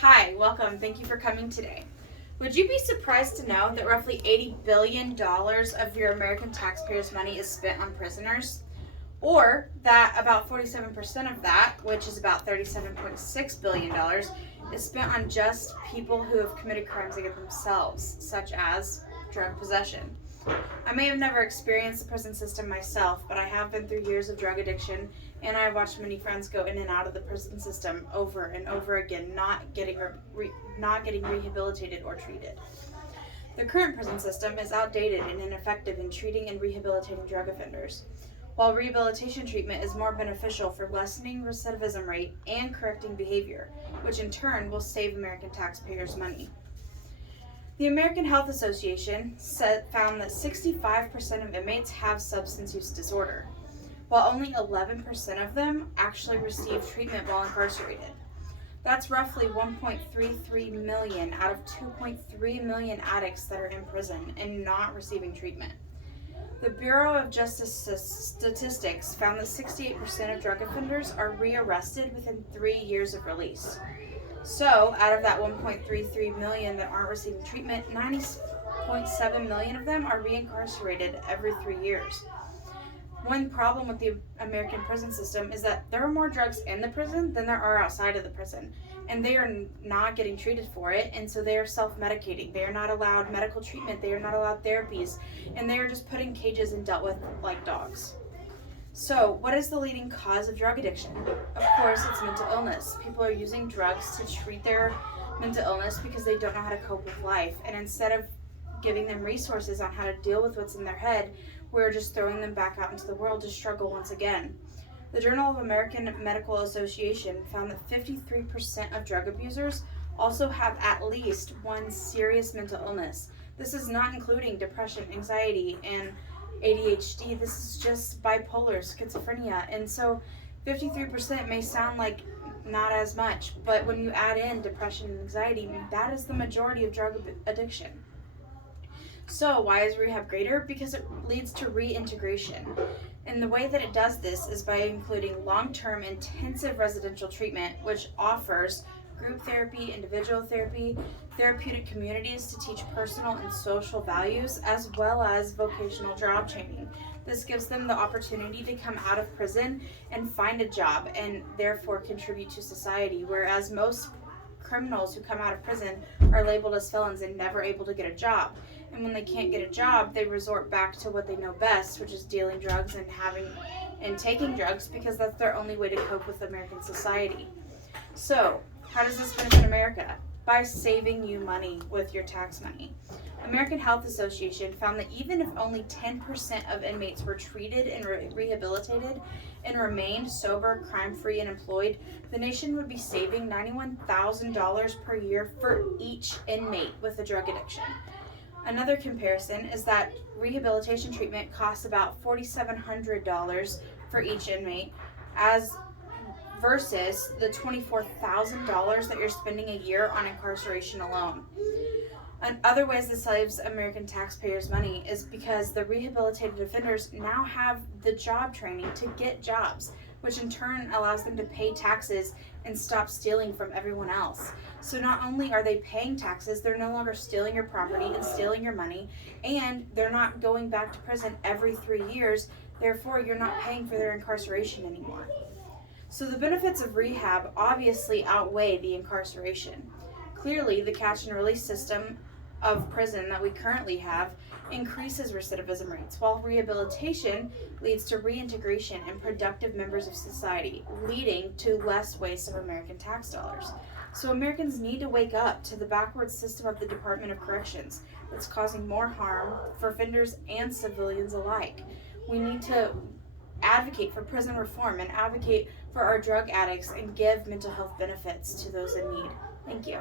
Hi, welcome. Thank you for coming today. Would you be surprised to know that roughly $80 billion of your American taxpayers' money is spent on prisoners? Or that about 47% of that, which is about $37.6 billion, is spent on just people who have committed crimes against themselves, such as drug possession. I may have never experienced the prison system myself, but I have been through years of drug addiction, and I have watched many friends go in and out of the prison system over and over again, not getting rehabilitated or treated. The current prison system is outdated and ineffective in treating and rehabilitating drug offenders. While rehabilitation treatment is more beneficial for lessening recidivism rate and correcting behavior, which in turn will save American taxpayers money. The American Health Association found that 65% of inmates have substance use disorder, while only 11% of them actually receive treatment while incarcerated. That's roughly 1.33 million out of 2.3 million addicts that are in prison and not receiving treatment. The Bureau of Justice Statistics found that 68% of drug offenders are rearrested within 3 years of release. So, out of that 1.33 million that aren't receiving treatment, 90.7 million of them are reincarcerated every 3 years. One problem with the American prison system is that there are more drugs in the prison than there are outside of the prison, and they are not getting treated for it, and so they are self-medicating. They are not allowed medical treatment, they are not allowed therapies, and they are just put in cages and dealt with like dogs. So, what is the leading cause of drug addiction? Of course, it's mental illness. People are using drugs to treat their mental illness because they don't know how to cope with life, and instead of giving them resources on how to deal with what's in their head, we're just throwing them back out into the world to struggle once again. The Journal of American Medical Association found that 53% of drug abusers also have at least one serious mental illness. This is not including depression, anxiety, and ADHD. This is just bipolar, schizophrenia. And so 53% may sound like not as much, but when you add in depression and anxiety, that is the majority of drug addiction. So why is rehab greater? Because it leads to reintegration. And the way that it does this is by including long-term intensive residential treatment, which offers group therapy, individual therapy, therapeutic communities to teach personal and social values, as well as vocational job training. This gives them the opportunity to come out of prison and find a job and therefore contribute to society, whereas most criminals who come out of prison are labeled as felons and never able to get a job. And when they can't get a job, they resort back to what they know best, which is dealing drugs and taking drugs, because that's their only way to cope with American society. So, how does this benefit America? By saving you money with your tax money. American Health Association found that even if only 10% of inmates were treated and rehabilitated and remained sober, crime-free, and employed, the nation would be saving $91,000 per year for each inmate with a drug addiction. Another comparison is that rehabilitation treatment costs about $4,700 for each inmate, versus the $24,000 that you're spending a year on incarceration alone. And other ways this saves American taxpayers money is because the rehabilitated offenders now have the job training to get jobs, which in turn allows them to pay taxes and stop stealing from everyone else. So not only are they paying taxes, they're no longer stealing your property and stealing your money, and they're not going back to prison every 3 years, therefore you're not paying for their incarceration anymore. So the benefits of rehab obviously outweigh the incarceration. Clearly, the catch and release system of prison that we currently have increases recidivism rates, while rehabilitation leads to reintegration and productive members of society, leading to less waste of American tax dollars. So Americans need to wake up to the backwards system of the Department of Corrections that's causing more harm for offenders and civilians alike. We need to advocate for prison reform and advocate for our drug addicts and give mental health benefits to those in need. Thank you.